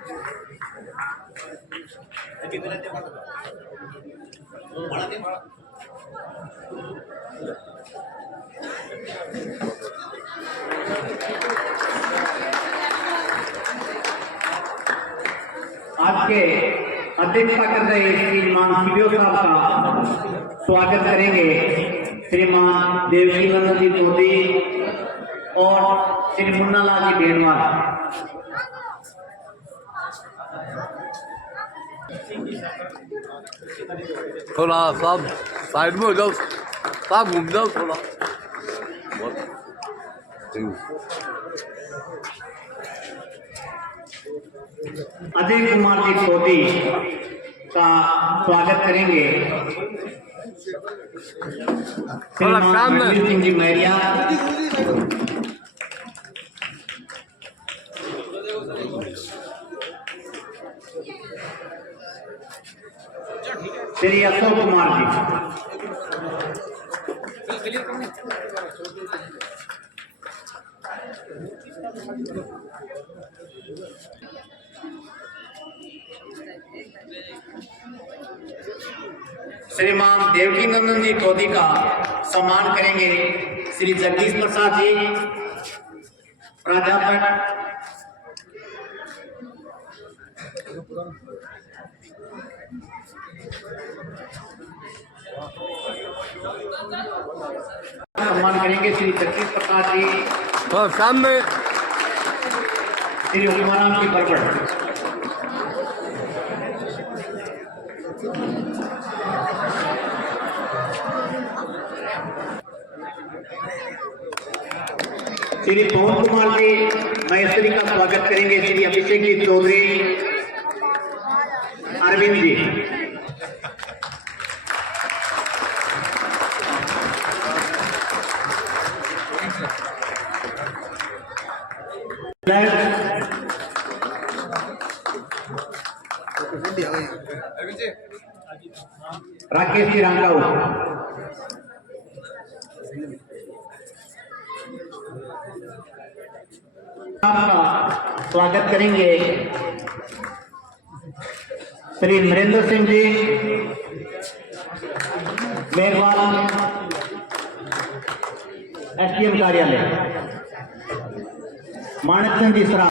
आज के अध्यक्षता कर रहे श्रीमान सीडीओ साहब का स्वागत करेंगे श्रीमान देवकी नंदन जी चौधरी और श्री मुन्ना लाल जी बेनवाल। थोड़ा सब साइड में हो जाओ, सब घूम जाओ थोड़ा। अजय कुमार जी चौधरी का स्वागत करेंगे श्रीमान रणवीर सिंह जी मैरिया, श्री अशोक कुमार जी। श्रीमान देवकी नंदन जी चौधरी का सम्मान करेंगे श्री जगदीश प्रसाद जी प्राध्यापक। सम्मान करेंगे श्री जगदीश प्रसाद जी और सामने श्री हुमाराम जी बरबड़। श्री पवन कुमार जी महेश्वरी का स्वागत करेंगे श्री अभिषेक जी चौधरी अरविंद जी। राकेश जी रामगांव। आपका स्वागत करेंगे श्री नरेंद्र सिंह जी मेघवाल एसडीएम कार्यालय, मानक चंद जी सरा।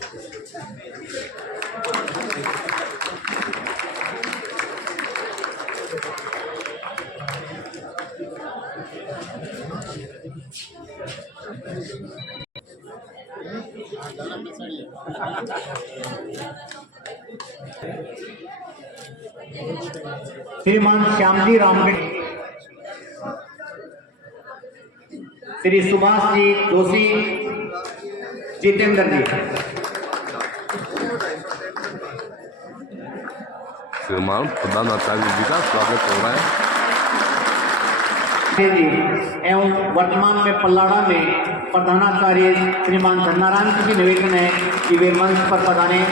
श्रीमान श्यामजी रामगढ़, श्री सुभाष जी जोशी, जितेंद्र जी। श्रीमान प्रधानाचार्य जी का स्वागत हो रहा है एवं वर्तमान में पल्लाड़ा में प्रधानाचार्य श्रीमान धन्नारायण जी की निवेदन है कि वे मंच पर पधारें।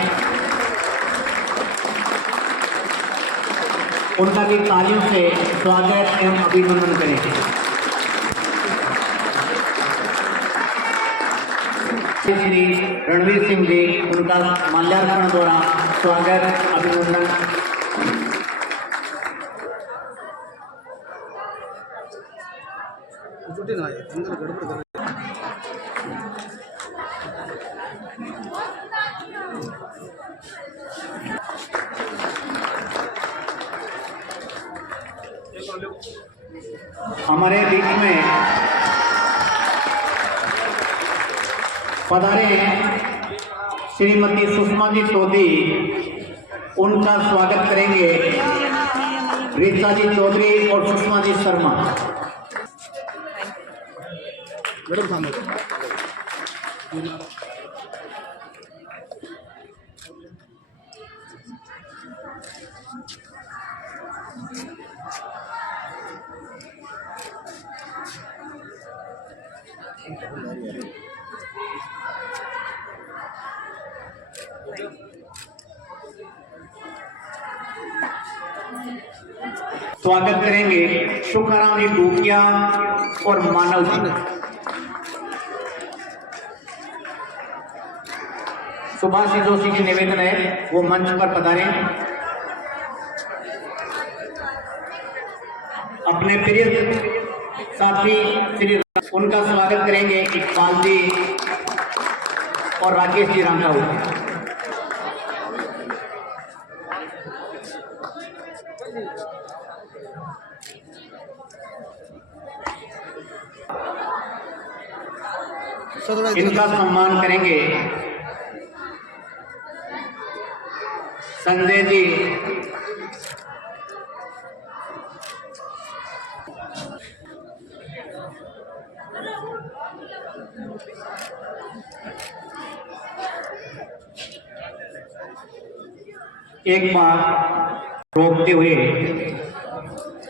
उनका भी तालियों से स्वागत एवं अभिनंदन करें। श्री रणवीर सिंह जी उनका माल्यार्पण द्वारा स्वागत अभिनंदन। हमारे बीच में पधारे श्रीमती सुषमा जी चौधरी, उनका स्वागत करेंगे रीता जी चौधरी और सुषमा जी शर्मा। स्वागत करेंगे शुक्राराम जी डूकिया और मानव जी। सुभाष जोशी की निवेदन है वो मंच पर पधारें। अपने प्रिय साथी श्री उनका स्वागत करेंगे इकबाल जी और राकेश जी रामताऊ। इनका सम्मान करेंगे संजय जी, एक बार रोकते हुए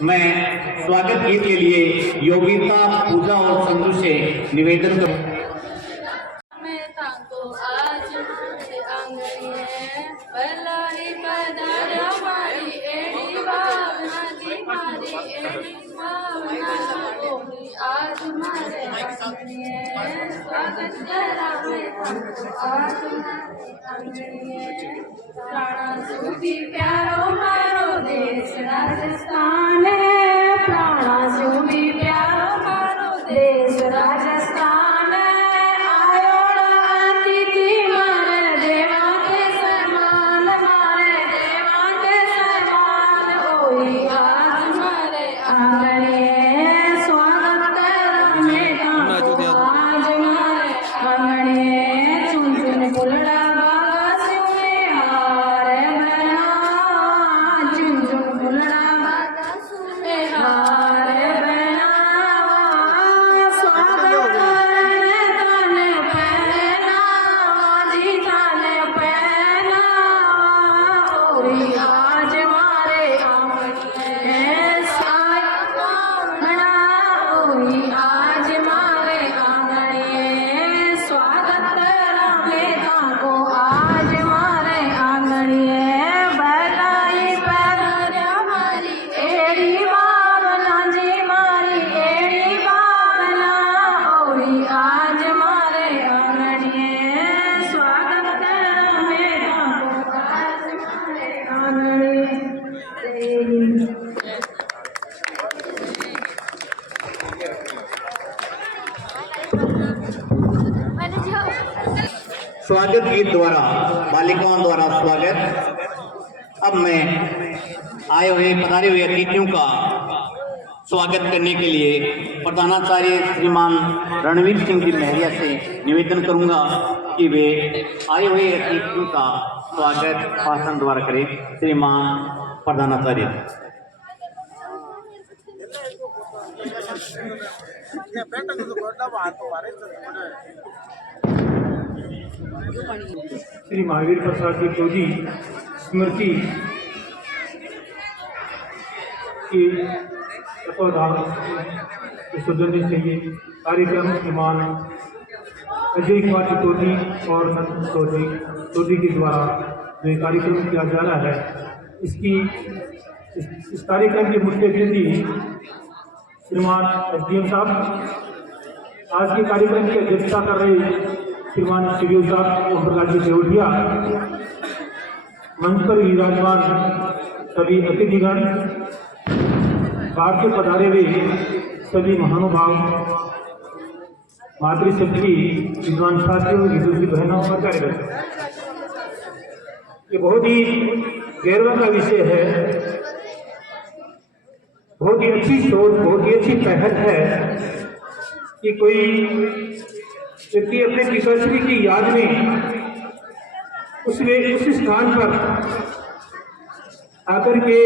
मैं स्वागत गीत के लिए योगिता, पूजा और संजू से निवेदन करूं। प्यारो मारो देश राजस्थान है, प्राणा से भी प्यारो मारो देश राजस्थान है। आयोड़ा अतिथि मारे देवा के समान, मारे देवा के समान, ओई आज मारे आंगणे स्वागत कर मेरा आज मारे आंगणे चुन चुन फुलड़ा स्वागत गीत द्वारा बालिकाओं द्वारा स्वागत। अब मैं आए हुए पधारे हुए अतिथियों का स्वागत करने के लिए प्रधानाचार्य श्रीमान रणवीर सिंह जी महरिया से निवेदन करूंगा कि वे आए हुए अतिथियों का स्वागत भाषण द्वारा करें। श्रीमान प्रधानाचार्य। श्री महावीर प्रसाद जी टोजी स्मृति की विसर्जन चाहिए कार्यक्रम ईमान अजय कुमार टोजी और टोजी के द्वारा जो कार्यक्रम किया जा रहा है, इस कार्यक्रम के मुख्य अतिथि श्रीमान एसडीएम साहब, आज के कार्यक्रम की अध्यक्षता कर रहे श्रीमान सीडीओ साहब ओम प्रकाश जी देवटिया, मंच पर विराजमान सभी अतिथिगण, बाहर से पधारे हुए सभी महानुभाव, मातृशक्ति विद्वान साथियों, दूसरी बहनों और कार्यकर्ता, ये बहुत ही गौरव का विषय है। बहुत ही अच्छी सोच, बहुत ही अच्छी पहल है कि कोई व्यक्ति अपने पिताश्री की याद में उस स्थान पर आकर के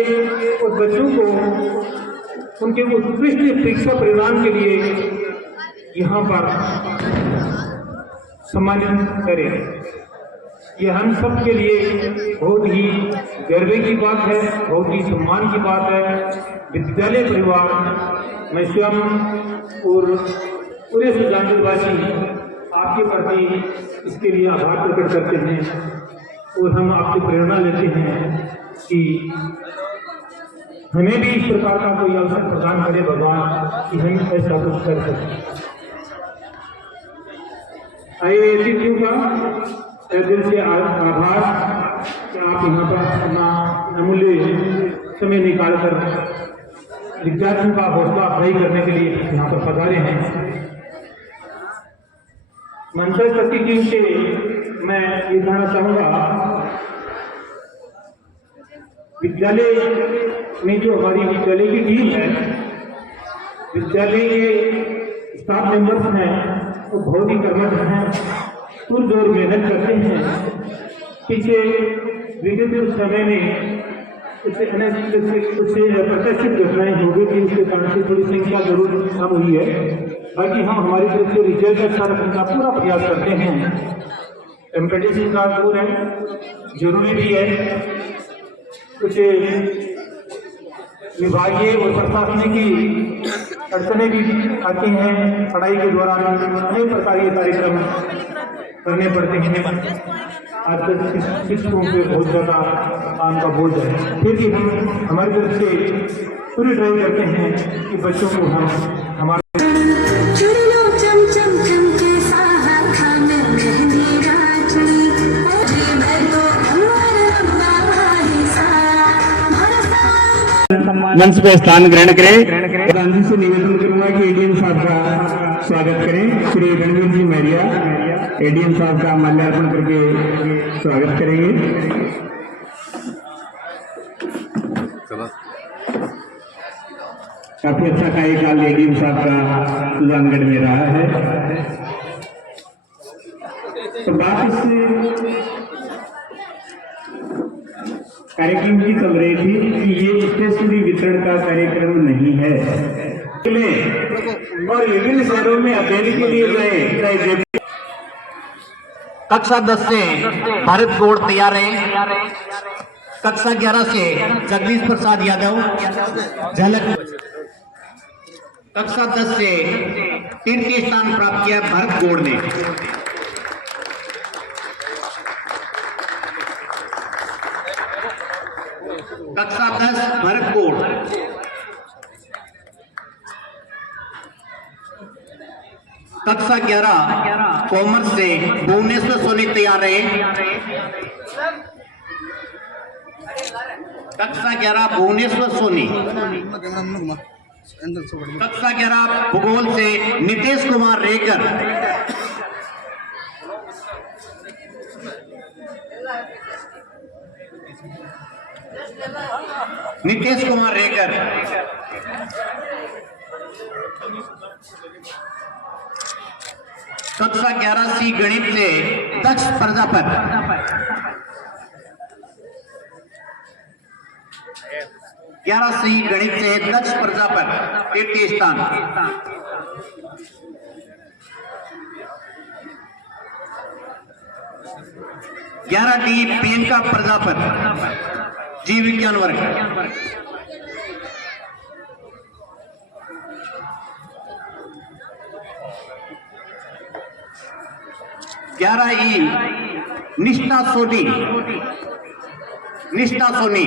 उस बच्चों को उनके उत्कृष्ट शिक्षा प्रदान के लिए यहाँ पर सम्मानित करें। ये हम सब के लिए बहुत ही गर्व की बात है, बहुत ही सम्मान की बात है। विद्यालय परिवार, मैं स्वयं और पूरे सुजानपुरवासी आपके प्रति इसके लिए आभार प्रकट करते हैं और हम आपसे प्रेरणा लेते हैं कि हमें भी इस प्रकार का कोई अवसर प्रदान करे भगवान कि हम ऐसा कुछ कर सकें। आइए अतिथियों का दिल से आभार कि आप यहाँ पर अपना अमूल्य समय निकालकर विद्यार्थियों का हौसला अफजाई करने के लिए यहाँ पर पधारे हैं। मंचर शक्ति टीम से मैं ये कहना चाहूँगा, विद्यालय में जो हमारी विद्यालय की टीम है, विद्यालय के स्टाफ मेंबर्स हैं, वो बहुत ही कर्मठ हैं, पुरजोर मेहनत करते हैं। पीछे विगत समय में कुछ अप्रत्याशित घटनाएं हो गई थी, उसके कारण से थोड़ी संख्या जरूर कम हुई है। बाकी हम हमारी तरफ से रिजल्ट अच्छा रखने का पूरा प्रयास करते हैं। कॉम्पिटिशन का दूर है, जरूरी भी है। कुछ विभागीय और प्रशासनिक की अड़चने भी आती हैं। पढ़ाई के दौरान अनेक प्रकार के कार्यक्रम करने पड़ते हैं। आजकल शिक्षकों पे बहुत ज़्यादा काम का बोझ है, फिर भी हम हमारी तरफ से पूरी ट्राई करते हैं कि बच्चों को हम हमारे मंच पे स्थान ग्रहण करें। गांधी से निवेदन करूंगा कि एडीएम साहब का स्वागत करें। श्री रणवीर जी मैरिया एडीएम साहब का माल्यार्पण करके स्वागत करेंगे। काफी अच्छा कार्यकाल एडीएम साहब का सुजानगढ़ में रहा है। तो बात इस कार्यक्रम की चल रही थी कि ये स्टेशनरी वितरण का कार्यक्रम नहीं है, और विभिन्न शहरों में अध्ययन के लिए गए। कक्षा 10 से भारत गौड़ तैयार है। कक्षा 11 से जगदीश प्रसाद यादव झलक। कक्षा 10 से तृतीय स्थान प्राप्त किया भारत गौड़ ने। कक्षा 10 भरत गौड़। कक्षा 11 कॉमर्स से भुवनेश्वर सोनी तैयार है। कक्षा 11 भुवनेश्वर सोनी। कक्षा 11 भूगोल से नितेश कुमार रेकर। नितेश कुमार रेकर। कक्षा 11 सी गणित से दक्ष प्रजापति। 11 सी गणित से दक्ष प्रजापति तृतीय स्थान। 11 डी प्रियंका प्रजापति जीव विज्ञान वर्ग। 11 ई निष्ठा सोनी। निष्ठा सोनी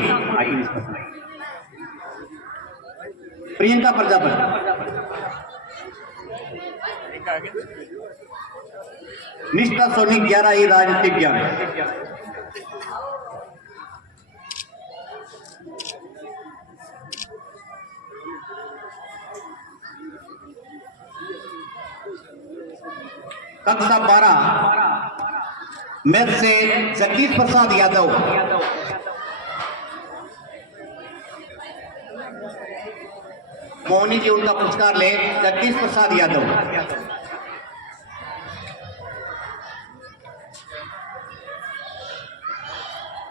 प्रियंका प्रजापति। निष्ठा सोनी 11 ई राजनीतिक ज्ञान। कक्षा 12 मैथ से जगदीश प्रसाद यादव। मोहनी जी उनका पुरस्कार ले जगदीश प्रसाद यादव।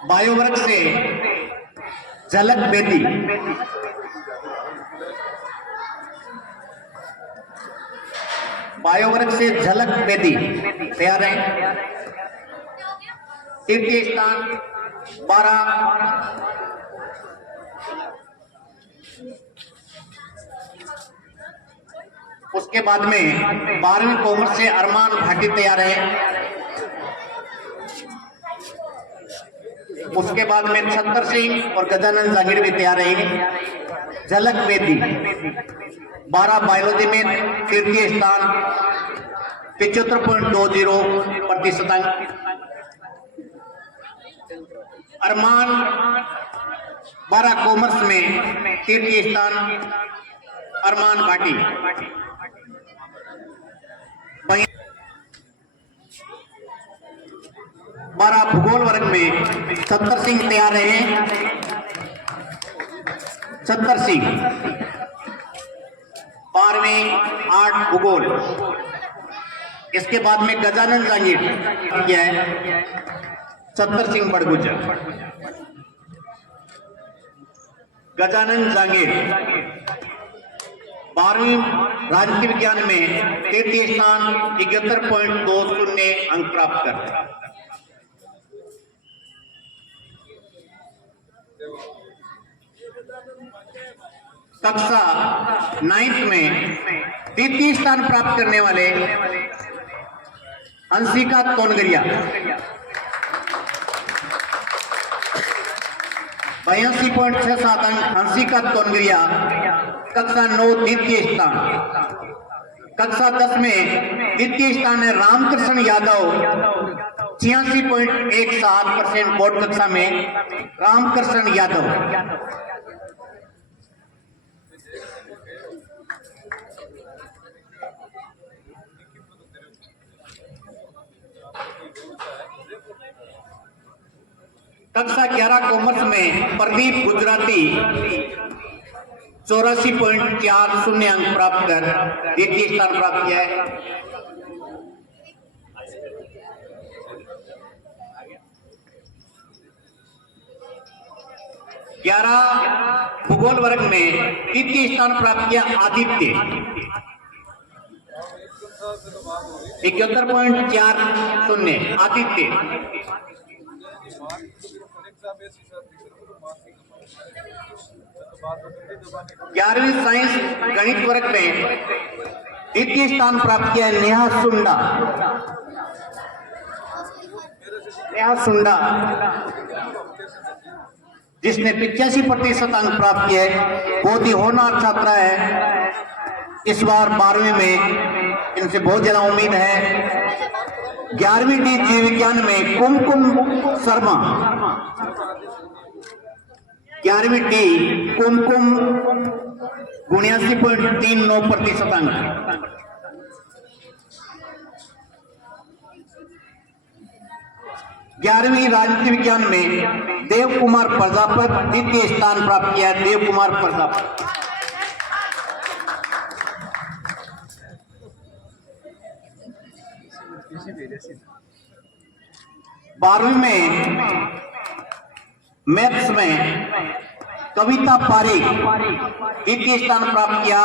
बायो वर्ग से झलक बेदी। बायो वर्ग से झलक बेदी तैयार है। तृतीय स्थान 12। उसके बाद में 12वीं कॉमर्स से अरमान भाटी तैयार है। उसके बाद में छत्तर सिंह और गजानंद जागीर भी तैयार है। झलक बेदी 12 बायोलॉजी में तृतीय स्थान 75.20% अरमान 12 कॉमर्स में तृतीय स्थान अरमान भाटी। वहीं 12 भूगोल वर्ग में सत्तर सिंह तैयार रहे। सत्तर सिंह 12वीं 8 भूगोल। इसके बाद में गजानन जांगीर किया है, सत्तर सिंह बड़गुजर। गजानन जांगीर 12वीं राजनीति विज्ञान में तृतीय स्थान 71.20 अंक प्राप्त कर। कक्षा 9th में तृतीय स्थान प्राप्त करने वाले हंसिका तोनगरिया 82.67 अंक। हंसिका तोनगरिया कक्षा 9 द्वितीय स्थान। कक्षा 10 में द्वितीय स्थान है रामकृष्ण यादव 86.17% बोर्ड कक्षा में रामकृष्ण यादव। कक्षा 11 कॉमर्स में प्रदीप गुजराती 84.40 अंक प्राप्त कर द्वितीय स्थान प्राप्त किया है। भूगोल वर्ग में तृतीय स्थान प्राप्त किया आदित्य 71.40 आदित्य। 11वीं साइंस गणित वर्ग में द्वितीय स्थान प्राप्त किया है नेहा सुंडा। नेहा सुंडा जिसने 85% अंक प्राप्त किए। बहुत ही होनहार छात्रा है। इस बार 12वीं में इनसे बहुत ज्यादा उम्मीद है। 11वीं डी जीव विज्ञान में कुमकुम शर्मा 11वीं डी कुमकुम 79.39% अंक। 11वीं राजनीति विज्ञान में देव कुमार प्रजापत द्वितीय स्थान प्राप्त किया है। देव कुमार प्रजापत 12वीं में मैथ्स में कविता पारिक द्वितीय स्थान प्राप्त किया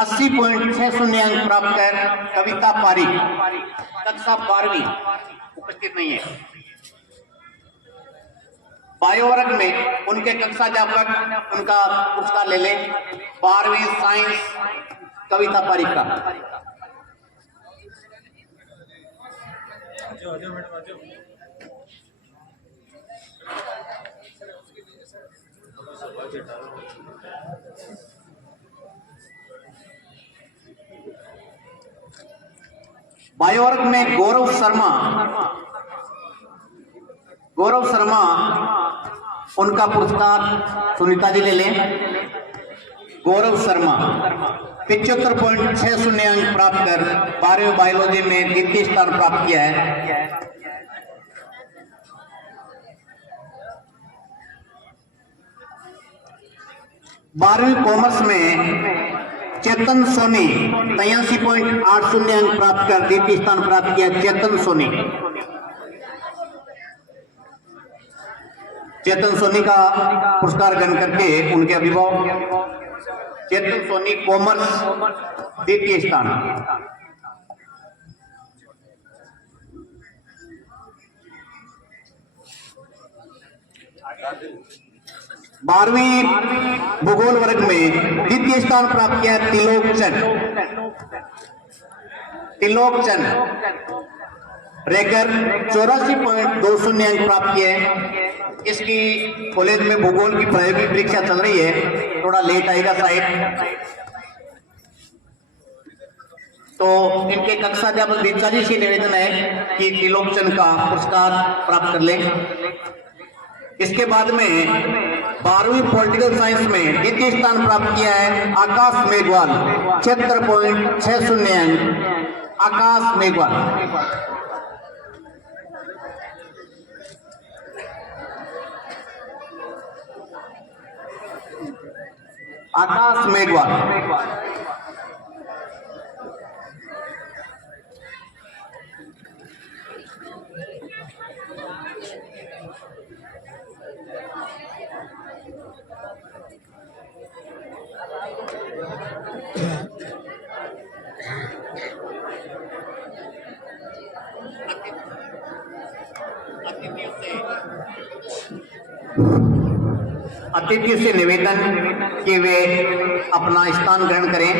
80.60 अंक प्राप्त कर कविता पारिक कक्षा 12वीं उपस्थित नहीं है। बायो वर्ग में उनके कक्षाध्यापक उनका पुरस्कार ले ले। 12वीं साइंस कविता पारिक का। बायो वर्ग में गौरव शर्मा उनका पुरस्कार सुनीता जी ले लें। गौरव शर्मा 75.60 अंक प्राप्त कर 12वीं बायोलॉजी में द्वितीय स्थान प्राप्त किया है। बारहवीं कॉमर्स में चेतन सोनी 83.80 अंक प्राप्त कर द्वितीय स्थान प्राप्त किया। चेतन सोनी का पुरस्कार ग्रहण करके उनके अभिभावक। चेतन सोनी कॉमर्स द्वितीय स्थान। 12वीं भूगोल वर्ग में द्वितीय स्थान प्राप्त किया तिलोकचंद रेकर 84.20 अंक प्राप्त किए। इसकी कॉलेज में भूगोल की प्रायोगिक परीक्षा चल रही है, थोड़ा लेट आएगा शायद, तो इनके कक्षाध्यापक दीक्षा जी से निवेदन है कि तिलोकचंद का पुरस्कार प्राप्त कर ले। इसके बाद में 12वीं पॉलिटिकल साइंस में द्वितीय स्थान प्राप्त किया है आकाश मेघवाल 76.60 अंक। आकाश मेघवाल। आकाश मेघवाल। अतिथि से निवेदन कि वे अपना स्थान ग्रहण करें।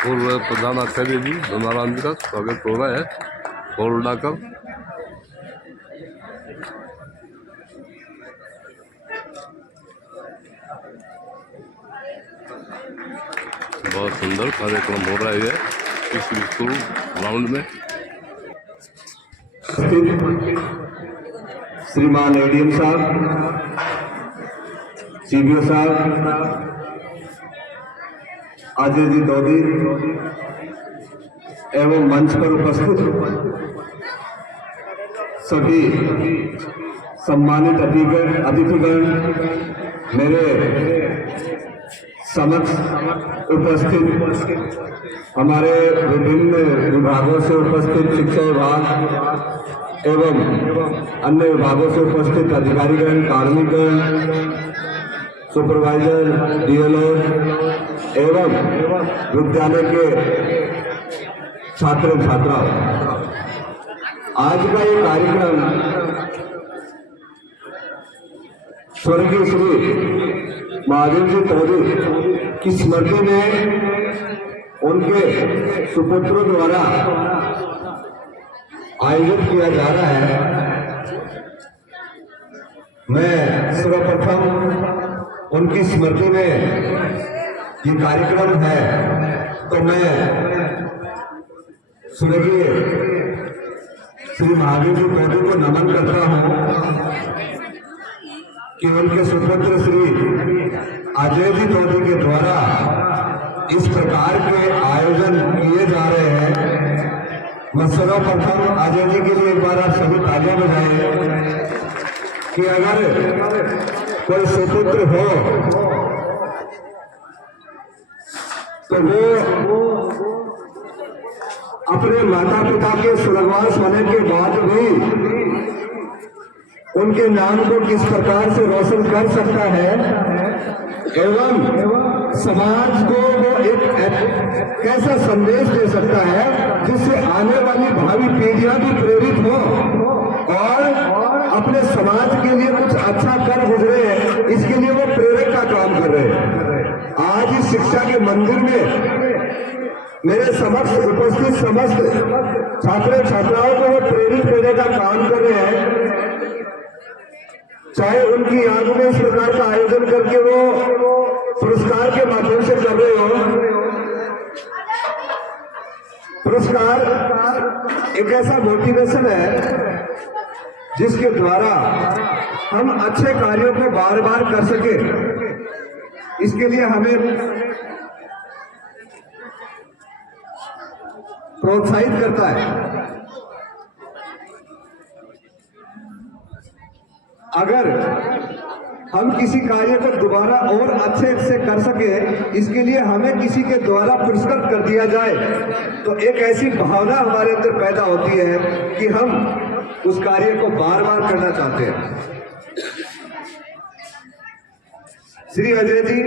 पूर्व प्रधानाचार्य जी धर्माराम जी का स्वागत हो रहा है फूल उड़ाकर। बहुत सुंदर कार्यक्रम हो रहा है इस स्कूल ग्राउंड में। श्रीमान एडीएम साहब, सीबीओ साहब, अजय जी दौदी एवं मंच पर उपस्थित सभी सम्मानित अतिथिगण, मेरे समक्ष उपस्थित हमारे विभिन्न विभागों से उपस्थित शिक्षा विभाग एवं अन्य विभागों से उपस्थित अधिकारीगण, कार्मिकगण, सुपरवाइजर, डीएलओ एवं विद्यालय के छात्र छात्राओं, आज का ये कार्यक्रम स्वर्गीय श्री महादेव जी चौधरी की स्मृति में उनके सुपुत्रों द्वारा आयोजित किया जा रहा है। मैं सर्वप्रथम उनकी स्मृति में ये कार्यक्रम है तो मैं स्वर्गीय श्री महावीर जी पौधे को नमन करता हूँ कि उनके सुपुत्र श्री अजय जी पौधे के द्वारा इस प्रकार के आयोजन किए जा रहे हैं। मैं सर्वप्रथम अजय जी के लिए एक बार आप सभी तालियां बजाएं कि अगर कोई सुपुत्र हो तो वो अपने माता पिता के स्वर्गवास होने के बाद भी उनके नाम को किस प्रकार से रोशन कर सकता है एवं समाज को वो एक कैसा संदेश दे सकता है जिससे आने वाली भावी पीढ़ियां भी प्रेरित हो और अपने समाज के लिए कुछ अच्छा कर गुजरे, इसके लिए वो प्रेरक का काम कर रहे हैं। आज इस शिक्षा के मंदिर में मेरे समक्ष उपस्थित समस्त छात्र छात्राओं को वो प्रेरित करने का काम कर रहे हैं। चाहे उनकी याद में इस प्रकार का आयोजन करके वो पुरस्कार के माध्यम से कर रहे हो। पुरस्कार एक ऐसा मोटिवेशन है जिसके द्वारा हम अच्छे कार्यों को बार बार कर सके। इसके लिए हमें प्रोत्साहित करता है। अगर हम किसी कार्य को दोबारा और अच्छे से कर सके, इसके लिए हमें किसी के द्वारा पुरस्कृत कर दिया जाए तो एक ऐसी भावना हमारे अंदर पैदा होती है कि हम उस कार्य को बार बार करना चाहते हैं। श्री अजय जी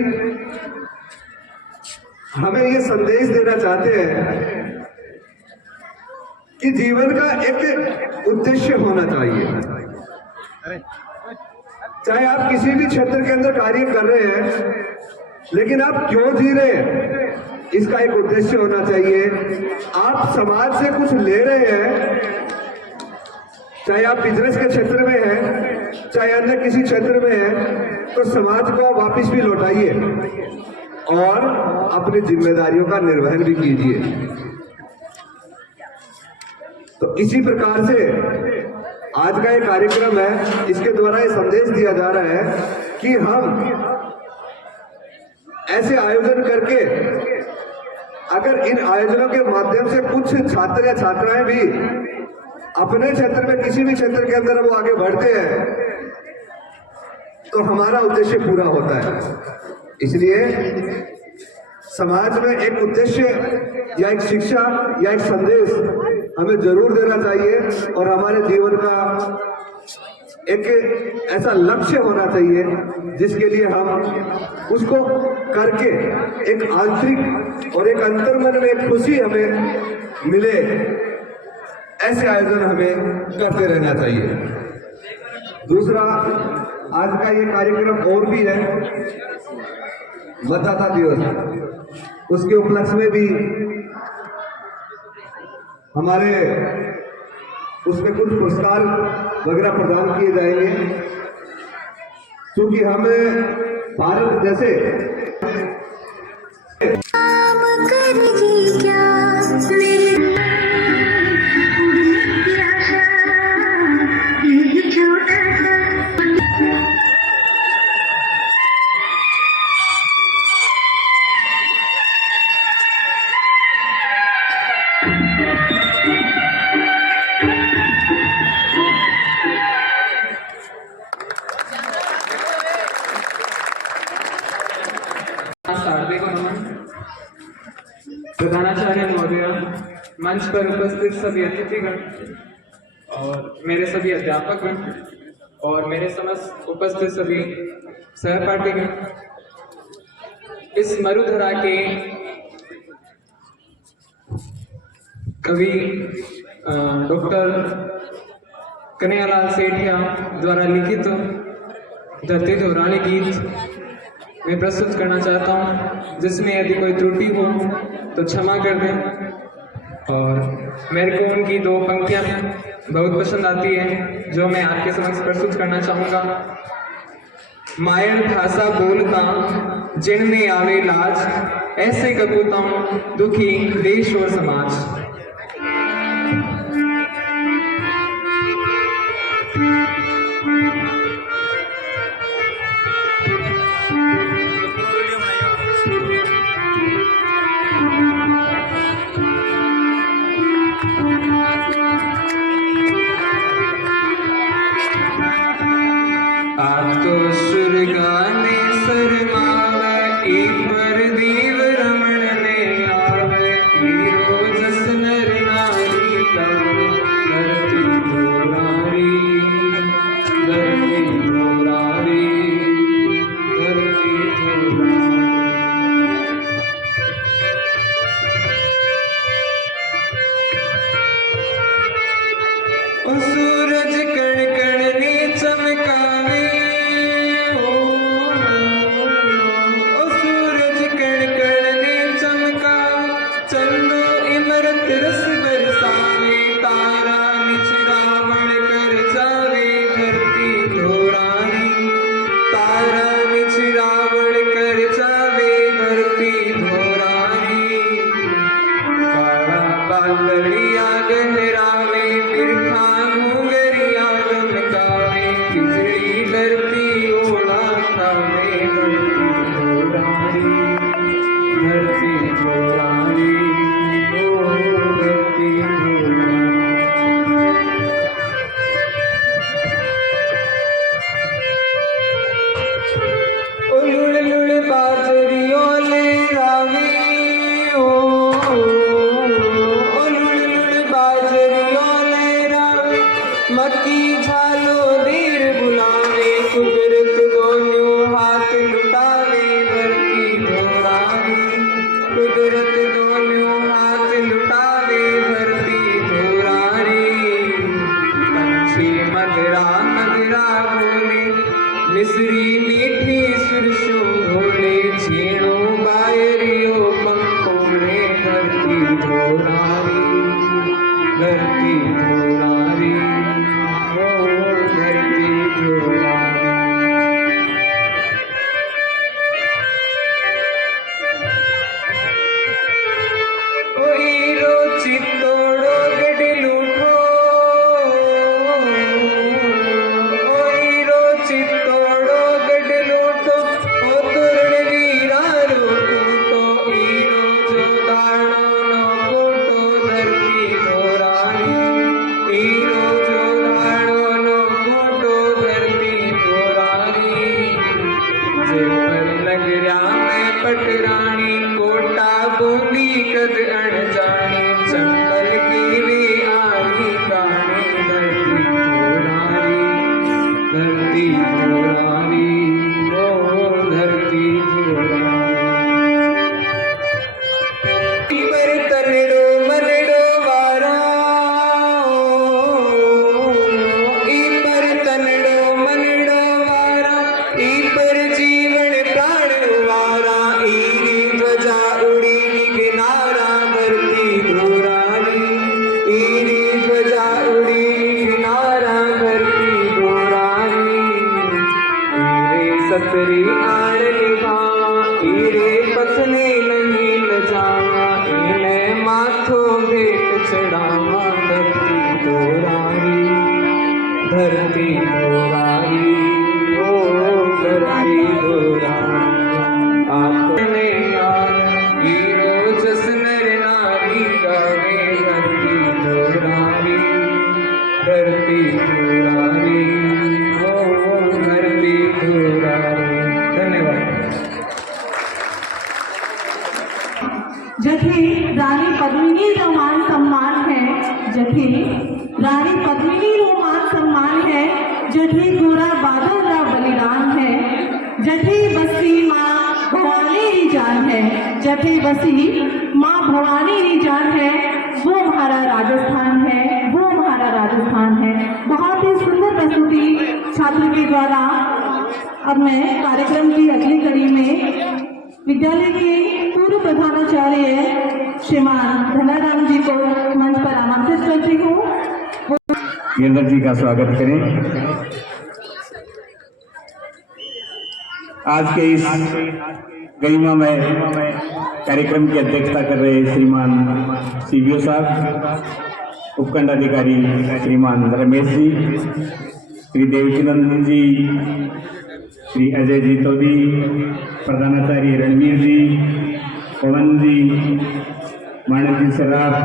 हमें ये संदेश देना चाहते हैं कि जीवन का एक उद्देश्य होना चाहिए। चाहे आप किसी भी क्षेत्र के अंदर कार्य कर रहे हैं, लेकिन आप क्यों जी रहे हैं इसका एक उद्देश्य होना चाहिए। आप समाज से कुछ ले रहे हैं, चाहे आप बिजनेस के क्षेत्र में हैं, चाहे अन्य किसी क्षेत्र में हैं, तो समाज को वापस भी लौटाइए और अपनी जिम्मेदारियों का निर्वहन भी कीजिए। तो इसी प्रकार से आज का ये कार्यक्रम है, इसके द्वारा ये संदेश दिया जा रहा है कि हम ऐसे आयोजन करके अगर इन आयोजनों के माध्यम से कुछ छात्र या छात्राएं भी अपने क्षेत्र में किसी भी क्षेत्र के अंदर वो आगे बढ़ते हैं तो हमारा उद्देश्य पूरा होता है। इसलिए समाज में एक उद्देश्य या एक शिक्षा या एक संदेश हमें जरूर देना चाहिए और हमारे जीवन का एक ऐसा लक्ष्य होना चाहिए जिसके लिए हम उसको करके एक आंतरिक और एक अंतर्मन में एक खुशी हमें मिले, ऐसे आयोजन हमें करते रहना चाहिए। दूसरा, आज का ये कार्यक्रम और भी है, मतदाता दिवस, उसके उपलक्ष्य में भी हमारे उसमें कुछ पुरस्कार वगैरह प्रदान किए जाएंगे। क्योंकि हमें भारत जैसे प्रधानाचार्य महोदय, मंच पर उपस्थित सभी अतिथिगण और मेरे सभी अध्यापकगण और मेरे समस्त उपस्थित सभी सहपाठीगण, इस मरुधरा के कवि डॉक्टर कन्हैयालाल सेठिया द्वारा लिखित धरती धोरानी गीत मैं प्रस्तुत करना चाहता हूँ, जिसमें यदि कोई त्रुटि हो तो क्षमा कर दें। और मेरे को उनकी दो पंक्तियाँ बहुत पसंद आती हैं जो मैं आपके समक्ष प्रस्तुत करना चाहूँगा। मायर भाषा बोलता जिनमें आवे लाज, ऐसे कपूताऊं दुखी देश और समाज। बागड़िया गहरावे बिरखा घूंगरिया लमकावे खिचड़ी धरती ओढ़ा खावे धरती घोरारी ओ धरती घोरारी। ओ लुड़ लुड़ बाजरियों ले रावी ओ लुड़ लुड़ बाजरियों ले रावी मक्की झालो देर बुलावे कुदरत दोनों हाथ लुटावे धरती घोरारी कुदरत दोनों हाथ लुटावे धरती घोरारी। पंछी मदरा मदरा बोले मिसरी मीठी सुरसों भोले छेड़ो बायरियो पंखोड़े धरती घोरारी धरती घोरारी ओ धरती घोरारी। ओ ईरो चित्तोड़ो गडलूठो ओ ईरो चित्तोड़ो गडलूठो ओ तुरण वीरा रूठो ईरो जो दाणो नो कोटो धरती घोरारी ईरो जो दाणो नो कोटो धरती घोरारी। जे पर नगरा में पटरानी कोटा बूंदी कद अणजानी चंबल की भी आनी गानी धरती घोरारी धरती घोरारी ओ धरती घोरारी। पर तनड़ो मनड़ो वारा ई पर तनड़ो मनड़ो वारा ई पर जीवन प्राण वारा ई ध्वजा उड़ी किनारा धरती घोरारी ई ध्वजा उड़ी किनारा धरती घोरारी। ईरे सतरी आड़ निभावा ईरे पथने नहीं लजावा इने माथो भेंट चढ़ावा धरती घोरारी धरती घोरारी ओ धरती घोरारी। आपने यार हीरो जसनर नारी गावे धरती घोरारी धरती घोरारी ओ धरती घोरारी। धन्यवाद। जथे रानी पद्मिनी रो मान सम्मान है जथे रानी पद्मिनी रो मान सम्मान है जथे गोरा बादल रा बलिदान है जथे बसी माँ भवानी री जान है जथे बसी माँ भवानी री जान है वो हमारा राजस्थान है वो हमारा राजस्थान है। बहुत ही सुंदर प्रस्तुति छात्र के द्वारा। अब मैं कार्यक्रम की अगली कड़ी में विद्यालय के पूर्व प्रधानाचार्य श्रीमान धनाराम जी को मंच पर आमंत्रित करती हूँ। गिरधर जी का स्वागत करें। आज के इस गरिमामय कार्यक्रम की अध्यक्षता कर रहे श्रीमान सीबीओ साहब, उपखंडाधिकारी श्रीमान रमेश जी, श्री देवकीनंदन जी, श्री अजय जी तोदी, प्रधानाचार्य रणवीर जी, पवन जी, मानव जी सराफ,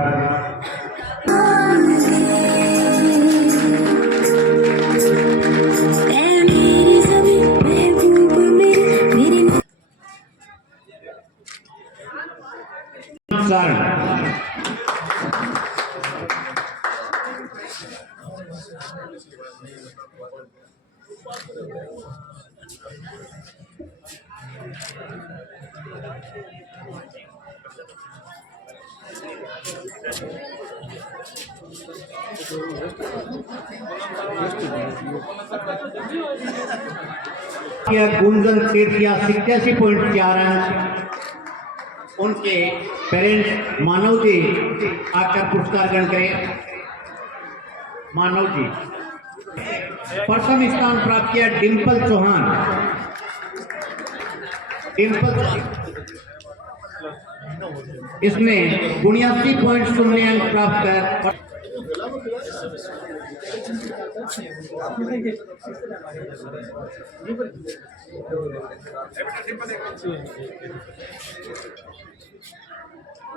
गुंजन तीर्थिया 87.4 अंक, उनके पेरेंट्स मानव जी आकर पुरस्कार ग्रहण करें। मानव जी। प्रथम स्थान प्राप्त किया डिम्पल चौहान। डिम्पल चौहान इसने 79.0 अंक प्राप्त कर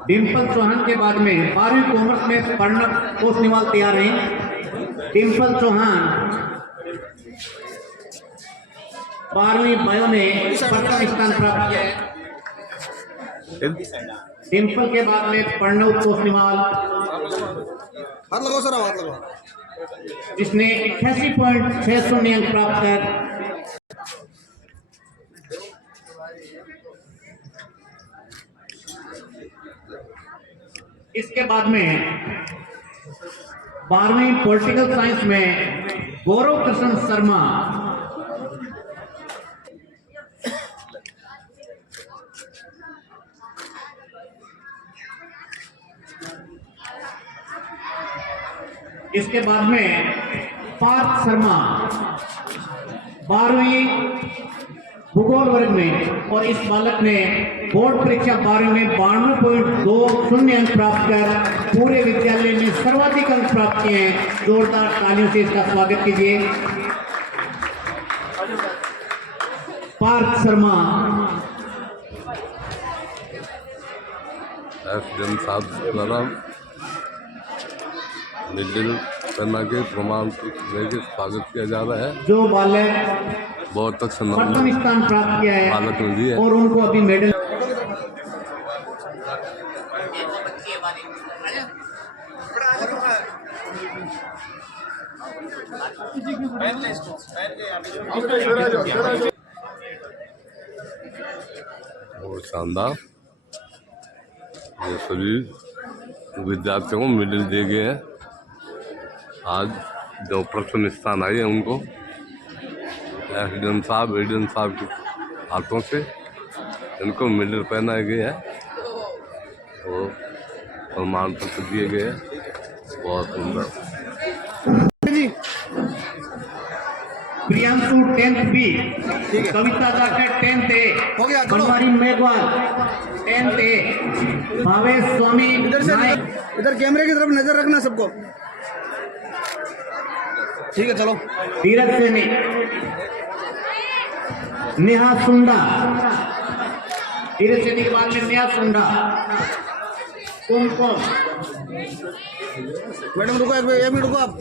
डिम्पल चौहान के बाद में 12वीं कॉमर्स में प्रणव पोस्टनिवाल तैयार हैं। डिम्पल चौहान 12वीं बायो में प्रथम स्थान प्राप्त किया है। डिम्पल के बाद में प्रणव पोस्टनिवाल हाथ लगाओ सर, हाथ लगाओ। जिसने 88.60 अंक प्राप्त कर इसके बाद में 12वीं पॉलिटिकल साइंस में गौरव कृष्ण शर्मा इसके बाद में पार्थ शर्मा 12वीं भूगोल वर्ग में, और इस बालक ने बोर्ड परीक्षा 12वीं में 92.20 अंक प्राप्त कर पूरे विद्यालय में सर्वाधिक अंक प्राप्त किए हैं। जोरदार तालियों से इसका स्वागत कीजिए। पार्थ शर्मा एसडीएम साहब द्वारा मिडिल करना के प्रमाण लेके स्वागत किया जा रहा है। जो बालक बहुत अच्छा प्रथम स्थान प्राप्त किया है बालक ने दिया है। और उनको अभी मेडल और शानदार ये सभी विद्यार्थियों को मेडल दिए गए हैं। आज जो प्रथम स्थान आए हैं उनको एसडीएम साहब एडीएम साहब के हाथों से इनको मेडल पहनाए गए हैं और प्रमाण पत्र दिए गए हैं। बहुत सुंदर। प्रियांशु 10th बी, कविता जाखड़ 10th ए, बनवारी मेघवाल 10th ए, भावेश स्वामी इधर कैमरे की तरफ नजर रखना सबको। ठीक है चलो। धीरज सैनी, नेहा सुंडा, धीरज सैनी के बाद में नेहा सुंडा, कुमकुम, मैडम रुको, एक मिनट रुको आप।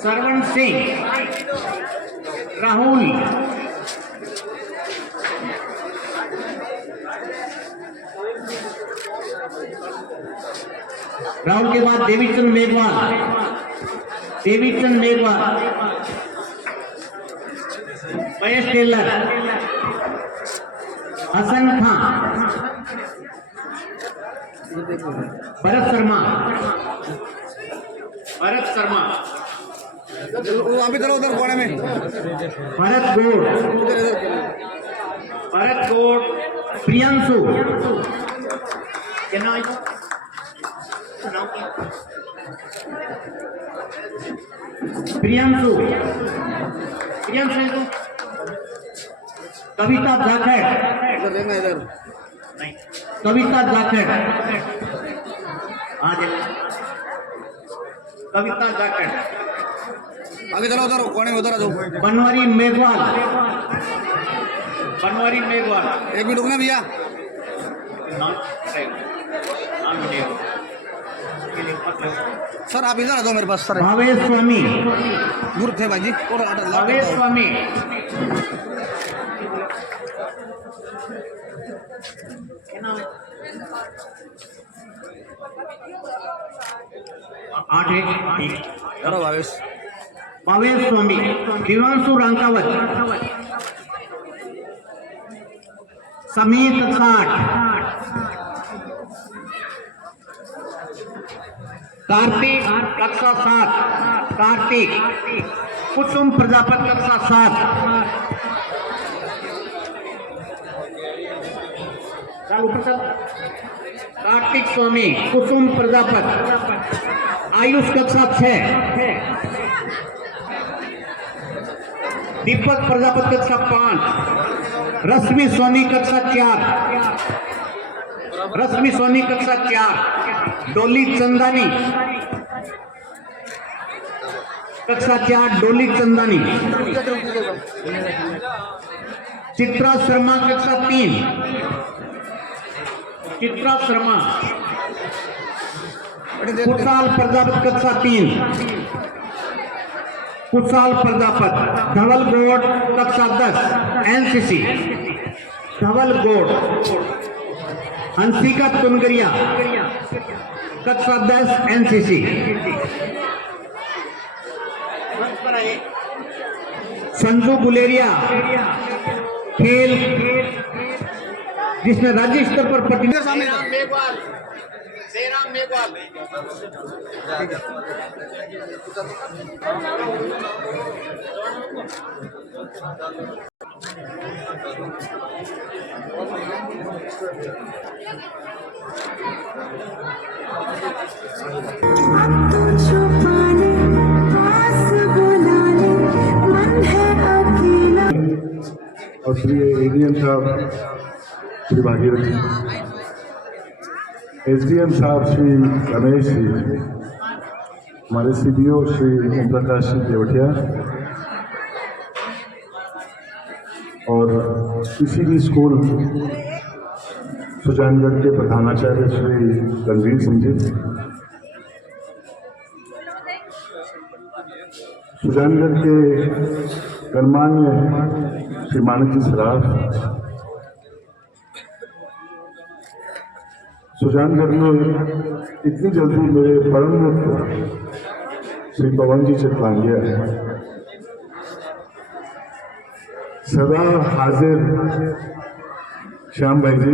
सरवण सिंह, राहुल, राहुल के बाद देवीचंद मेघवाल, महेश टेलर, हसन खान, भरत शर्मा, वहाँ भी चलो उधर कोने में। भरत गौड़, प्रियांशु, क्या नाम है? प्रियांशु, कविता जाखड़, इधर देखना, इधर कविता जाखड़, कविता जाखड़, आगे चलो उधर कोने में, उधर आ जाओ। बनवारी मेघवाल, एक मिनट रुकना भैया। सर आप इधर आ जाओ मेरे पास। सर भावेश स्वामी, दूर थे भाई जी। भावेश स्वामी, चलो भावेश स्वामी, दिवांशु रांकावत, समीत खाट, कार्तिक कक्षा 7, कार्तिक, कुसुम प्रजापति कक्षा 7, कार्तिक स्वामी, कुसुम प्रजापति, आयुष कक्षा 6, दीपक प्रजापति कक्षा 5, रश्मि सोनी कक्षा 4, रश्मि सोनी कक्षा 4, डोली चंदानी कक्षा 4, डोली चंदानी, चित्रा शर्मा कक्षा 3, चित्रा शर्मा, कुशाल प्रजापति कक्षा 3, कुशाल प्रजापति, धवल गौड़ कक्षा 10 एनसीसी, धवल गौड़, हंसिका तुनगरिया कक्षा 10 एनसीसी, संजू गुलेरिया खेल जिसने राज्य स्तर पर और श्री एडीएम साहब श्री भागीरथी, एसडीएम साहब श्री रमेश जी, हमारे सीडीओ श्री ओम प्रकाश जी देवटिया और किसी भी स्कूल सुजानगढ़ के प्रधानाचार्य श्री रणवीर सिंह जी, सुजानगढ़ के गणमान्य श्री मानक जी सराफ, सुजानगढ़ में इतनी जल्दी मेरे परम मित्र श्री पवन जी चितलांगिया, सदा हाजिर श्याम भाई जी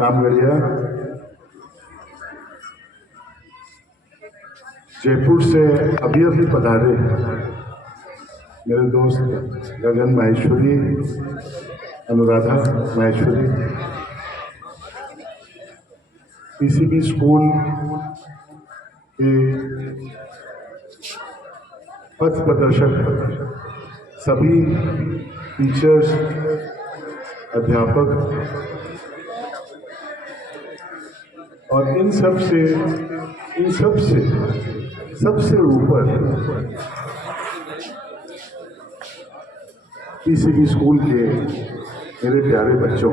रामगढ़िया, जयपुर से अभी पधारे मेरे दोस्त गगन माहेश्वरी, अनुराधा माहेश्वरी, पीसीबी स्कूल के पथ प्रदर्शक सभी टीचर्स, अध्यापक और इन सब से सबसे ऊपर पीसीबी स्कूल के मेरे प्यारे बच्चों,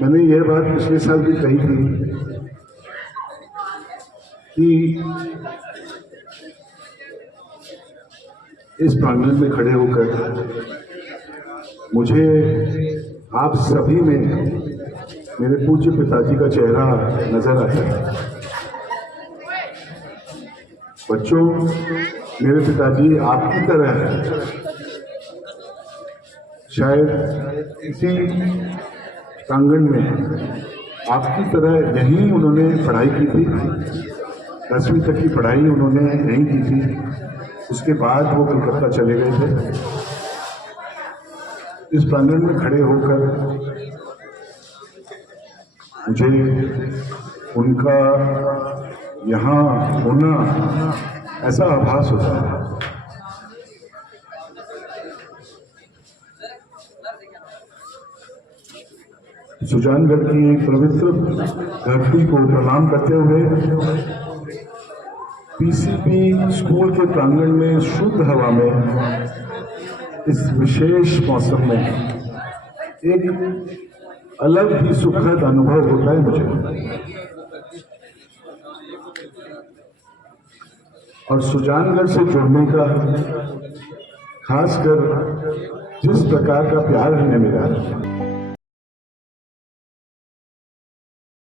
मैंने यह बात पिछले साल भी कही थी कि इस प्रांगण में खड़े होकर मुझे आप सभी में मेरे पूज्य पिताजी का चेहरा नजर आता है। बच्चों, मेरे पिताजी आपकी तरह शायद इसी प्रांगण में आपकी तरह यहीं उन्होंने पढ़ाई की थी, 10वीं तक की पढ़ाई उन्होंने यहीं की थी, उसके बाद वो कलकत्ता चले गए थे। इस प्रांगण में खड़े होकर मुझे उनका यहाँ होना ऐसा आभास होता है। सुजानगढ़ की पवित्र धरती को प्रणाम करते हुए पीसीबी स्कूल के प्रांगण में शुद्ध हवा में इस विशेष मौसम में एक अलग ही सुखद अनुभव होता है मुझे। और सुजानगढ़ से जुड़ने का, खासकर जिस प्रकार का प्यार हमने मिला,